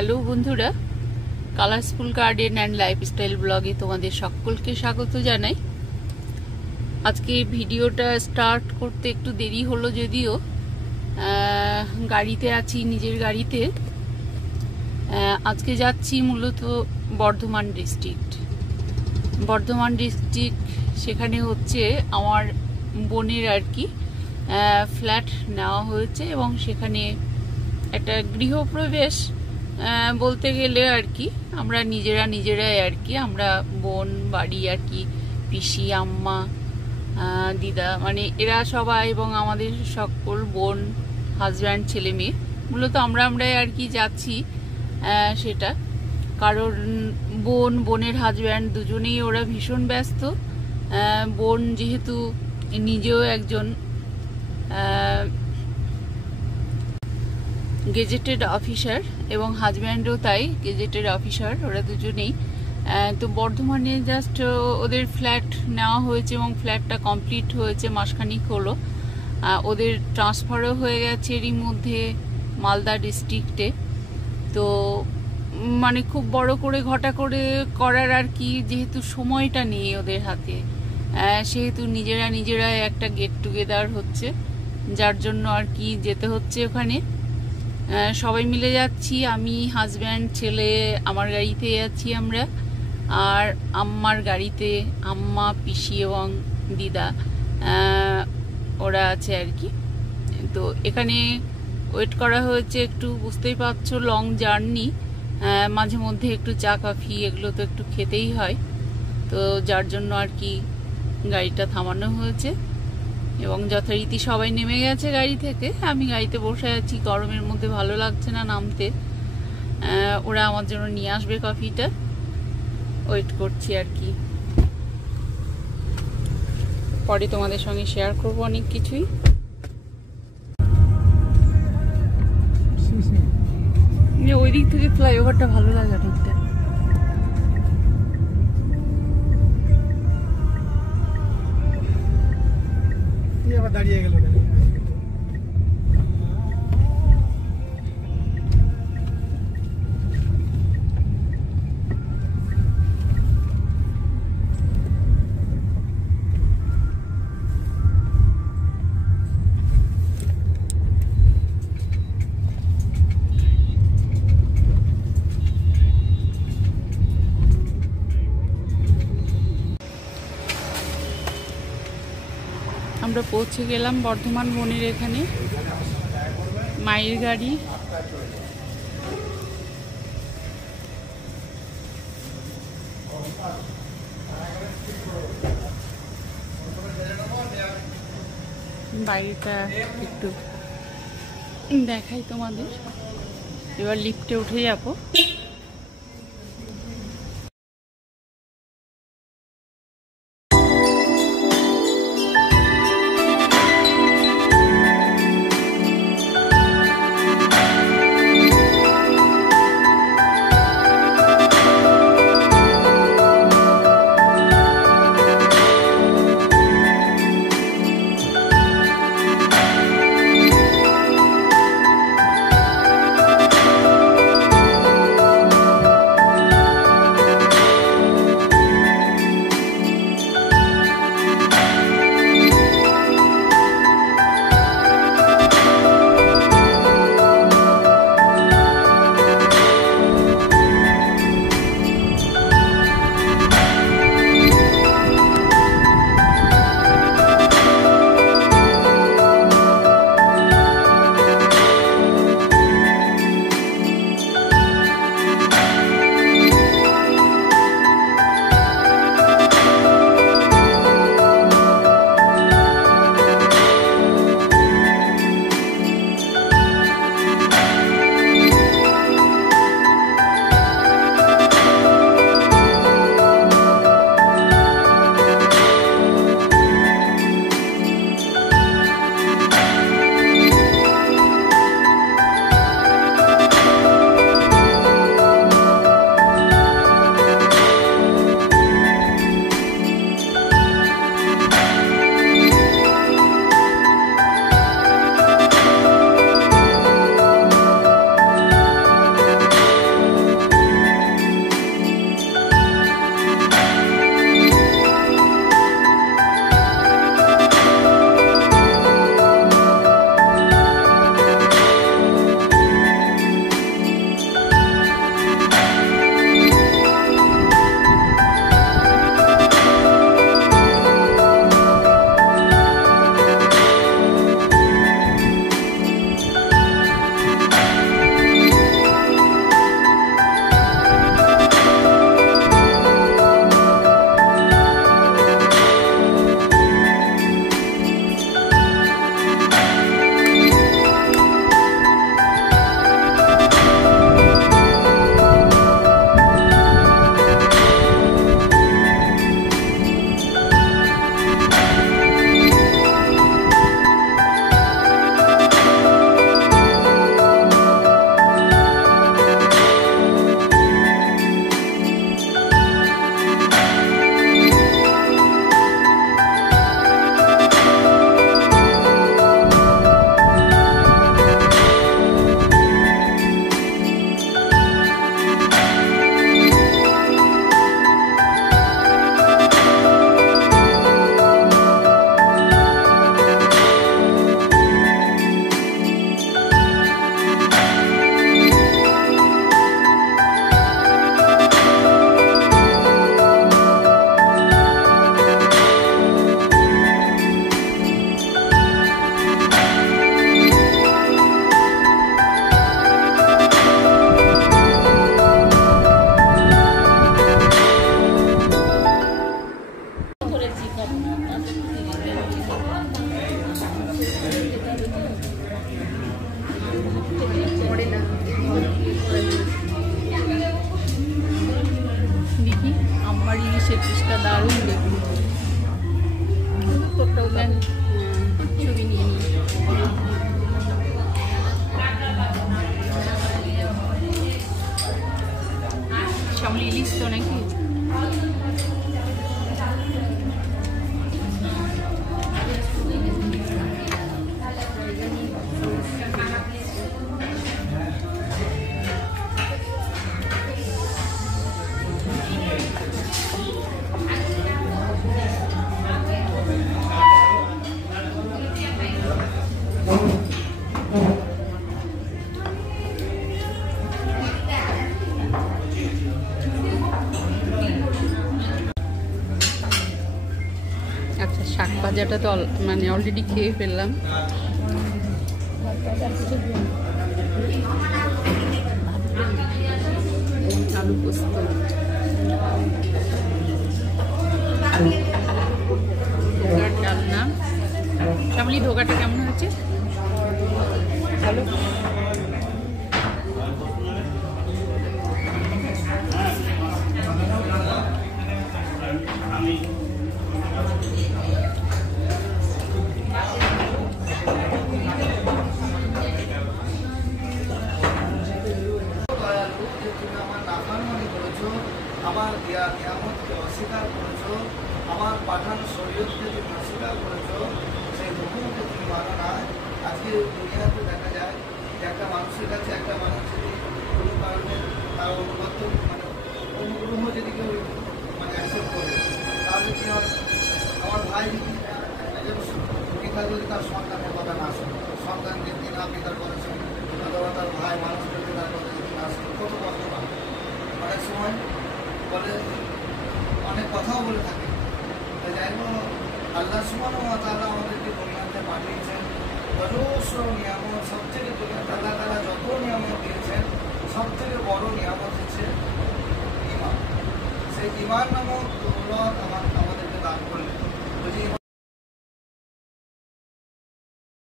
Hello বন্ধুরা, colourful garden and lifestyle ব্লগে তোমাদের সকলকে স্বাগত জানাই। আজকে ভিডিওটা স্টার্ট করতে একটু দেরি হলো, যদিও গাড়িতে আছি, নিজের গাড়িতে। আজকে যাচ্ছি মূলত বর্ধমান ডিস্ট্রিক্ট। সেখানে হচ্ছে আমার বোনের আর কি ফ্ল্যাট নেওয়া হয়েছে, এবং সেখানে একটা গৃহপ্রবেশ বলতে গেলে আর কি আমরা নিজেরাই আর কি, আমরা বোন বাড়ি আর কি, পিসি, আম্মা, দিদা, মানে এরা সবাই, এবং আমাদের সকল বোন, হাজব্যান্ড, ছেলে মেয়ে, মূলত আমরাই আর কি যাচ্ছি। সেটা কারণ বোনের হাজব্যান্ড দুজনেই ওরা ভীষণ ব্যস্ত। বোন যেহেতু নিজেও একজন গেজেটেড অফিসার, এবং হাজব্যান্ডও তাই গেজেটেড অফিসার, ওরা দুজনেই। তো বর্ধমানে জাস্ট ওদের ফ্ল্যাট নেওয়া হয়েছে, এবং ফ্ল্যাটটা কমপ্লিট হয়েছে, মাসখানিক হলো। ওদের ট্রান্সফারও হয়ে গেছে এরই মধ্যে মালদা ডিস্ট্রিক্টে। তো মানে খুব বড় করে ঘটা করে করার আর কি, যেহেতু সময়টা নেই ওদের হাতে, সেহেতু নিজেরাই একটা গেট টুগেদার হচ্ছে, যার জন্য আর কি যেতে হচ্ছে ওখানে। সবাই মিলে যাচ্ছি, আমি, হাজব্যান্ড, ছেলে, আমার গাড়িতে যাচ্ছি আমরা, আর আম্মার গাড়িতে আম্মা, পিসি এবং দিদা ওরা আছে আর কি। তো এখানে ওয়েট করা হয়েছে, একটু বুঝতেই পারছো লং জার্নি, মাঝে মধ্যে একটু চা কফি এগুলো তো একটু খেতেই হয়। তো যার জন্য আর কি গাড়িটা থামানো হয়েছে, এবং যথারীতি সবাই নেমে গেছে গাড়ি থেকে। আমি গাড়িতে বসে আছি, গরমের মধ্যে ভালো লাগছে না নামতে। ওরা আমার জন্য নিয়ে আসবে কফিটা, ওয়েট করছি আর কি। পরে তোমাদের সঙ্গে শেয়ার করবো অনেক কিছুই। ওই দিক থেকে ফ্লাইওভারটা ভালো লাগে ঠিকঠাক। দাঁড়িয়ে গেল আমরা পৌঁছে গেলাম বর্ধমান বোনের এখানে। মায়ের গাড়ি, বাইরেটা একটু দেখাই তোমাদের। এবার লিফটে উঠে যাবো। এগুলো ইলিশ তো নাকি? আচ্ছা, শাক ভাজাটা তো মানে অলরেডি খেয়ে ফেললাম। আলু পোস্ত, ধোকার ডালনা। শ্যামলি, ধোকাটা কেমন হয়েছে? ভালো। আমার নিয়ামতকে অস্বীকার করেছো, আমার পাঠানো শরীয়তকে তুমি অস্বীকার করেছো, সেই হুকুমকে তুমি মানো না। আজকে দুনিয়াতে দেখা যায় যে একটা মানুষের কাছে একটা মানুষ যদি কোনো কারণে তার অনুগত মানে অনুগ্রহ যদি কেউ মানে অ্যাকসেপ্ট করে, তাহলে কি হয়, আমার ভাই যদি পিতা যদি তার সন্তানের কথা না শোনে, সন্তানকে পিতা পিতার কথা শোনে, অথবা তার ভাই মানুষকে পিতার কথা যদি না শোনে, কত কষ্ট পাবে। অনেক সময় বলে, অনেক কথাও বলে থাকে। যাই হোক, আল্লাহ সুবহানাহু ওয়া তাআলা আমাদেরকে দুনিয়াতে পাঠিয়েছেন, অজস্র নিয়ামত। সবথেকে দুনিয়াতে আল্লাহ তাআলা যত নিয়ামত দিয়েছেন, সবথেকে বড় নিয়ামত হচ্ছে ঈমান। সেই ঈমান নামক দৌলত আমাদেরকে দান করলেন। যদি